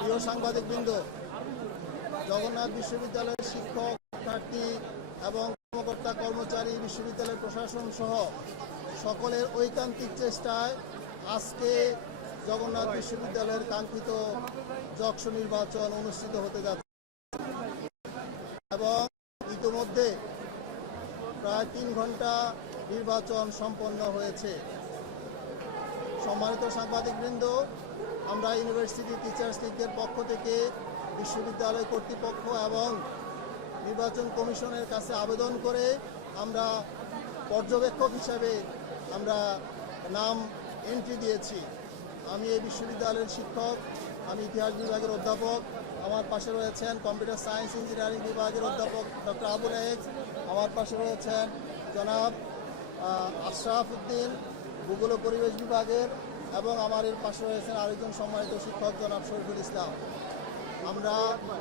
প্রিয় সাংবাদিকবৃন্দ, জগন্নাথ বিশ্ববিদ্যালয়ের শিক্ষক, শিক্ষার্থী এবং কর্মকর্তা কর্মচারী, বিশ্ববিদ্যালয়ের প্রশাসন সহ সকলের ঐকান্তিক চেষ্টায় আজকে জগন্নাথ বিশ্ববিদ্যালয়ের কাঙ্ক্ষিত যক্ষ নির্বাচন অনুষ্ঠিত হতে যাচ্ছে এবং ইতিমধ্যে প্রায় ৩ ঘন্টা নির্বাচন সম্পন্ন হয়েছে। সম্মানিত সাংবাদিকবৃন্দ, আমরা ইউনিভার্সিটি টিচার্স লীগের পক্ষ থেকে বিশ্ববিদ্যালয় কর্তৃপক্ষ এবং নির্বাচন কমিশনের কাছে আবেদন করে আমরা পর্যবেক্ষক হিসাবে আমরা নাম এন্ট্রি দিয়েছি। আমি এই বিশ্ববিদ্যালয়ের শিক্ষক, আমি ইতিহাস বিভাগের অধ্যাপক। আমার পাশে রয়েছেন কম্পিউটার সায়েন্স ইঞ্জিনিয়ারিং বিভাগের অধ্যাপক ডক্টর আবুল এক্স। আমার পাশে রয়েছেন জনাব আশরাফ উদ্দিন ভূগোল ও পরিবেশ বিভাগের, এবং আমার এর পাশে রয়েছেন আরেকজন সম্মানিত শিক্ষক জনাব শরীফুল ইসলাম। আমরা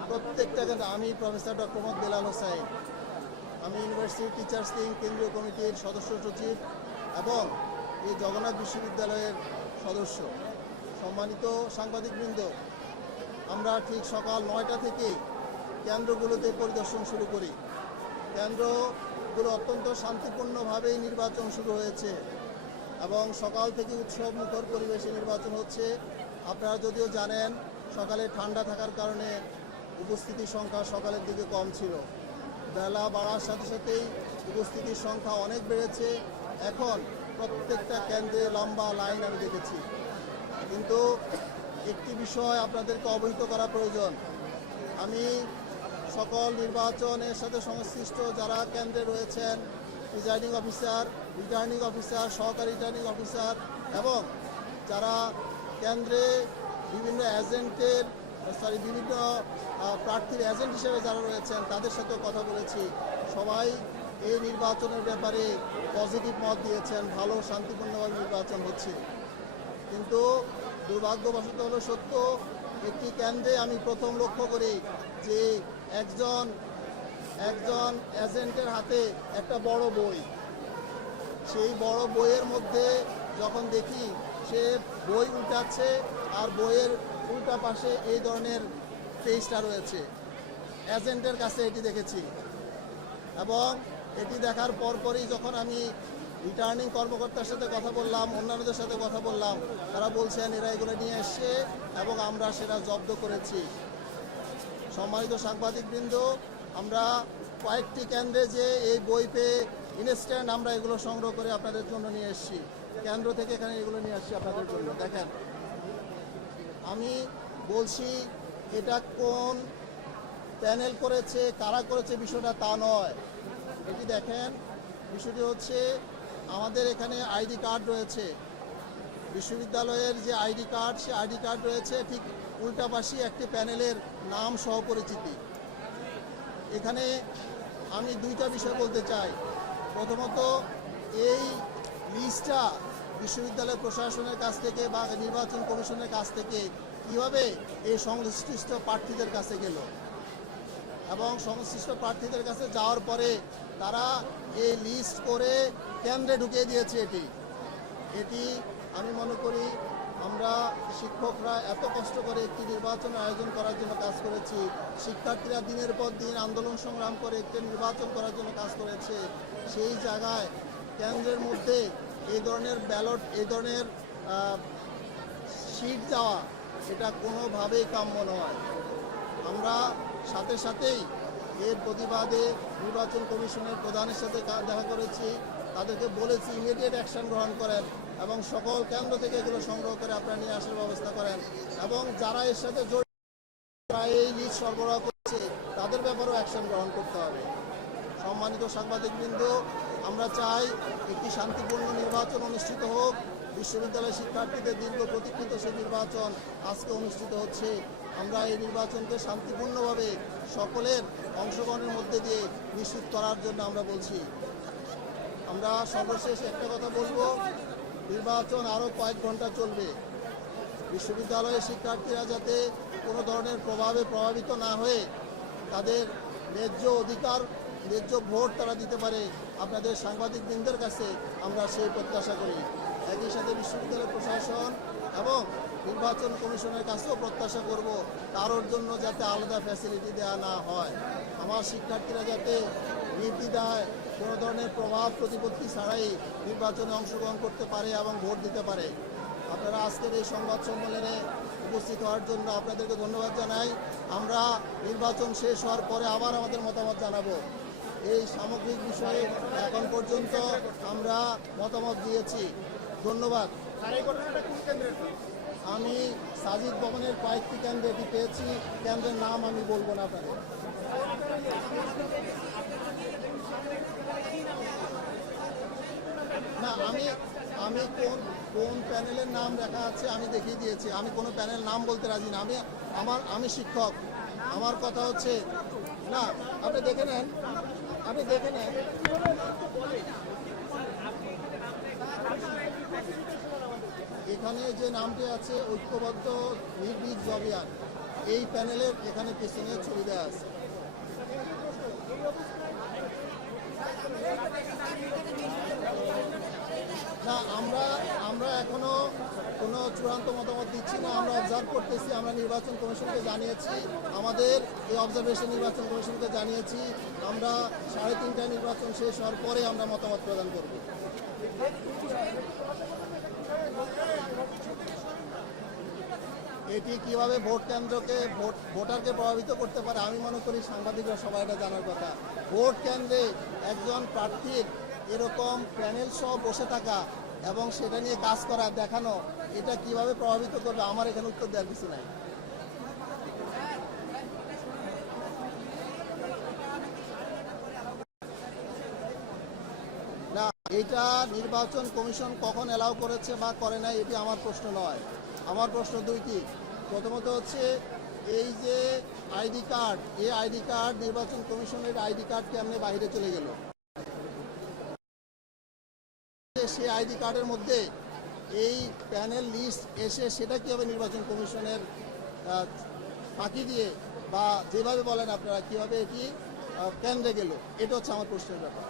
প্রত্যেকটা, আমি প্রফেসর ডক্টর মোহাম্মদ বেলাল হোসাইন, আমি ইউনিভার্সিটি টিচার্স লীগ কেন্দ্রীয় কমিটির সদস্য সচিব এবং এই জগন্নাথ বিশ্ববিদ্যালয়ের সদস্য। সম্মানিত সাংবাদিকবৃন্দ, আমরা ঠিক সকাল 9টা থেকে কেন্দ্রগুলোতে পরিদর্শন শুরু করি। কেন্দ্রগুলো অত্যন্ত শান্তিপূর্ণভাবেই নির্বাচন শুরু হয়েছে এবং সকাল থেকে উৎসব মুখর পরিবেশে নির্বাচন হচ্ছে। আপনারা যদিও জানেন, সকালে ঠান্ডা থাকার কারণে উপস্থিতির সংখ্যা সকালের দিকে কম ছিল। বেলা বাড়ার সাথে সাথেই উপস্থিতির সংখ্যা অনেক বেড়েছে। এখন প্রত্যেকটা কেন্দ্রে লম্বা লাইন আমি দেখেছি। কিন্তু একটি বিষয় আপনাদেরকে অবহিত করা প্রয়োজন। আমি সকল নির্বাচনের সাথে সংশ্লিষ্ট যারা কেন্দ্রে রয়েছেন, প্রিজাইডিং অফিসার, রিটার্নিং অফিসার, সহকারী রিটার্নিং অফিসার এবং যারা কেন্দ্রে বিভিন্ন বিভিন্ন প্রার্থীর এজেন্ট হিসেবে যারা রয়েছেন, তাদের সাথেও কথা বলেছি। সবাই এই নির্বাচনের ব্যাপারে পজিটিভ মত দিয়েছেন, ভালো শান্তিপূর্ণভাবে নির্বাচন হচ্ছে। কিন্তু দুর্ভাগ্যবশত হলো সত্য, একটি কেন্দ্রে আমি প্রথম লক্ষ্য করি যে একজন এজেন্টের হাতে একটা বড় বই। সেই বড় বইয়ের মধ্যে যখন দেখি সে বই উল্টাচ্ছে আর বইয়ের উল্টা পাশে এই ধরনের পেজটা রয়েছে, এজেন্টের কাছে এটি দেখেছি। এবং এটি দেখার পরপরই যখন আমি রিটার্নিং কর্মকর্তার সাথে কথা বললাম, অন্যান্যদের সাথে কথা বললাম, তারা বলছেন এরা এগুলো নিয়ে এসছে এবং আমরা সেটা জব্দ করেছি। সম্মানিত সাংবাদিকবৃন্দ, আমরা কয়েকটি কেন্দ্রে যে এই বই পেয়ে ইনস্ট্যান্ট আমরা এগুলো সংগ্রহ করে আপনাদের জন্য নিয়ে এসেছি। কেন্দ্র থেকে এখানে এগুলো নিয়ে আসছি আপনাদের জন্য। দেখেন, আমি বলছি এটা কোন প্যানেল করেছে, কারা করেছে, বিষয়টা তা নয়। এটি দেখেন, বিষয়টি হচ্ছে আমাদের এখানে আইডি কার্ড রয়েছে। বিশ্ববিদ্যালয়ের যে আইডি কার্ড, সে আইডি কার্ড রয়েছে ঠিক উল্টা পাশে একটি প্যানেলের নাম সহ পরিচিতি। এখানে আমি দুইটা বিষয় বলতে চাই। প্রথমত, এই লিস্টটা বিশ্ববিদ্যালয় প্রশাসনের কাছ থেকে বা নির্বাচন কমিশনের কাছ থেকে কীভাবে এই সংশ্লিষ্ট প্রার্থীদের কাছে গেল এবং সংশ্লিষ্ট প্রার্থীদের কাছে যাওয়ার পরে তারা এই লিস্ট করে কেন্দ্রে ঢুকিয়ে দিয়েছে। এটি আমি মনে করি আমরা শিক্ষকরা এত কষ্ট করে একটি নির্বাচন আয়োজন করার জন্য কাজ করেছি, শিক্ষার্থীরা দিনের পর দিন আন্দোলন সংগ্রাম করে একটি নির্বাচন করার জন্য কাজ করেছে। সেই জায়গায় কেন্দ্রের মধ্যে এই ধরনের ব্যালট, এই ধরনের সিট যাওয়া, এটা কোনোভাবেই কাম্য নয়। আমরা সাথে সাথেই এর প্রতিবাদে নির্বাচন কমিশনের প্রধানের সাথে দেখা করেছি। তাদেরকে বলেছি ইমিডিয়েট অ্যাকশন গ্রহণ করেন এবং সকল কেন্দ্র থেকে এগুলো সংগ্রহ করে আপনারা নিয়ে আসার ব্যবস্থা করেন এবং যারা এর সাথে জড়িত, এই লিস্ট সরবরাহ করছে, তাদের ব্যাপারেও অ্যাকশন গ্রহণ করতে হবে। সম্মানিত সাংবাদিকবৃন্দ, আমরা চাই একটি শান্তিপূর্ণ নির্বাচন অনুষ্ঠিত হোক। বিশ্ববিদ্যালয় শিক্ষার্থীদের দীর্ঘ প্রতীক্ষিত সেই নির্বাচন আজকে অনুষ্ঠিত হচ্ছে। আমরা এই নির্বাচনকে শান্তিপূর্ণভাবে সকলের অংশগ্রহণের মধ্যে দিয়ে নিশ্চিত করার জন্য আমরা বলছি। আমরা সর্বশেষ একটা কথা বলবো, নির্বাচন আরও কয়েক ঘন্টা চলবে। বিশ্ববিদ্যালয়ের শিক্ষার্থীরা যাতে কোনো ধরনের প্রভাবে প্রভাবিত না হয়ে তাদের ন্যায্য অধিকার, ন্যায্য ভোট তারা দিতে পারে, আপনাদের সাংবাদিকবৃন্দের কাছে আমরা সেই প্রত্যাশা করি। একই সাথে বিশ্ববিদ্যালয় প্রশাসন এবং নির্বাচন কমিশনের কাছেও প্রত্যাশা করব কারোর জন্য যাতে আলাদা ফ্যাসিলিটি দেওয়া না হয়। আমার শিক্ষার্থীরা যাতে নির্দ্বিধায় কোনো ধরনের প্রভাব প্রতিপত্তি ছাড়াই নির্বাচনে অংশগ্রহণ করতে পারে এবং ভোট দিতে পারে। আপনারা আজকের এই সংবাদ সম্মেলনে উপস্থিত হওয়ার জন্য আপনাদেরকে ধন্যবাদ জানাই। আমরা নির্বাচন শেষ হওয়ার পরে আবার আমাদের মতামত জানাবো। এই সামগ্রিক বিষয়ে এখন পর্যন্ত আমরা মতামত দিয়েছি। ধন্যবাদ। আমি সাজিদ ভবনের কয়েকটি কেন্দ্রে এটি পেয়েছি, কেন্দ্রের নাম আমি বলবো না আপনাদের। না, আমি কোন প্যানেলের নাম লেখা আছে আমি দেখিয়ে দিয়েছি। আমি কোনো প্যানেল নাম বলতে রাজি না। আমি শিক্ষক। আমার কথা হচ্ছে না, আপনি দেখে নেন। এখানে যে নামটি আছে ঐক্যবদ্ধ নির্ভীক জবিয়ান, এই প্যানেলের এখানে পেছনে ছবি দেওয়া আছে। না, আমরা এখনো কোনো চূড়ান্ত মতামত দিচ্ছি না। আমরা অবজার্ভ করতেছি। আমরা নির্বাচন কমিশনকে জানিয়েছি, আমাদের এই অবজারভেশন নির্বাচন কমিশনকে জানিয়েছি। আমরা 3:30টায় নির্বাচন শেষ হওয়ার পরে আমরা মতামত প্রদান করব। এটি কিভাবে ভোট কেন্দ্রকে ভোটারকে প্রভাবিত করতে পারে আমি মনে করি সাংবাদিকরা সবাই এটা জানার কথা। ভোট কেন্দ্রে একজন প্রার্থীর এরকম প্যানেল সহ বসে থাকা এবং সেটা নিয়ে কাজ করা দেখানো, এটা কিভাবে প্রভাবিত করবে আমার এখানে উত্তর দেওয়ার কিছু নাই। না, এটা নির্বাচন কমিশন কখন অ্যালাউ করেছে বা করে নাই এটি আমার প্রশ্ন নয়। আমার প্রশ্ন দুইটি। প্রথমত হচ্ছে এই যে আইডি কার্ড, এই আইডি কার্ড নির্বাচন কমিশনের আইডি কার্ড কেমনে বাইরে চলে গেল? সেই আইডি কার্ডের মধ্যে এই প্যানেল লিস্ট এসে সেটা কীভাবে নির্বাচন কমিশনের ফাঁকি দিয়ে বা যেভাবে বলেন আপনারা কীভাবে এটি কেন্দ্রে গেল, এটা হচ্ছে আমার প্রশ্নের ব্যাপার।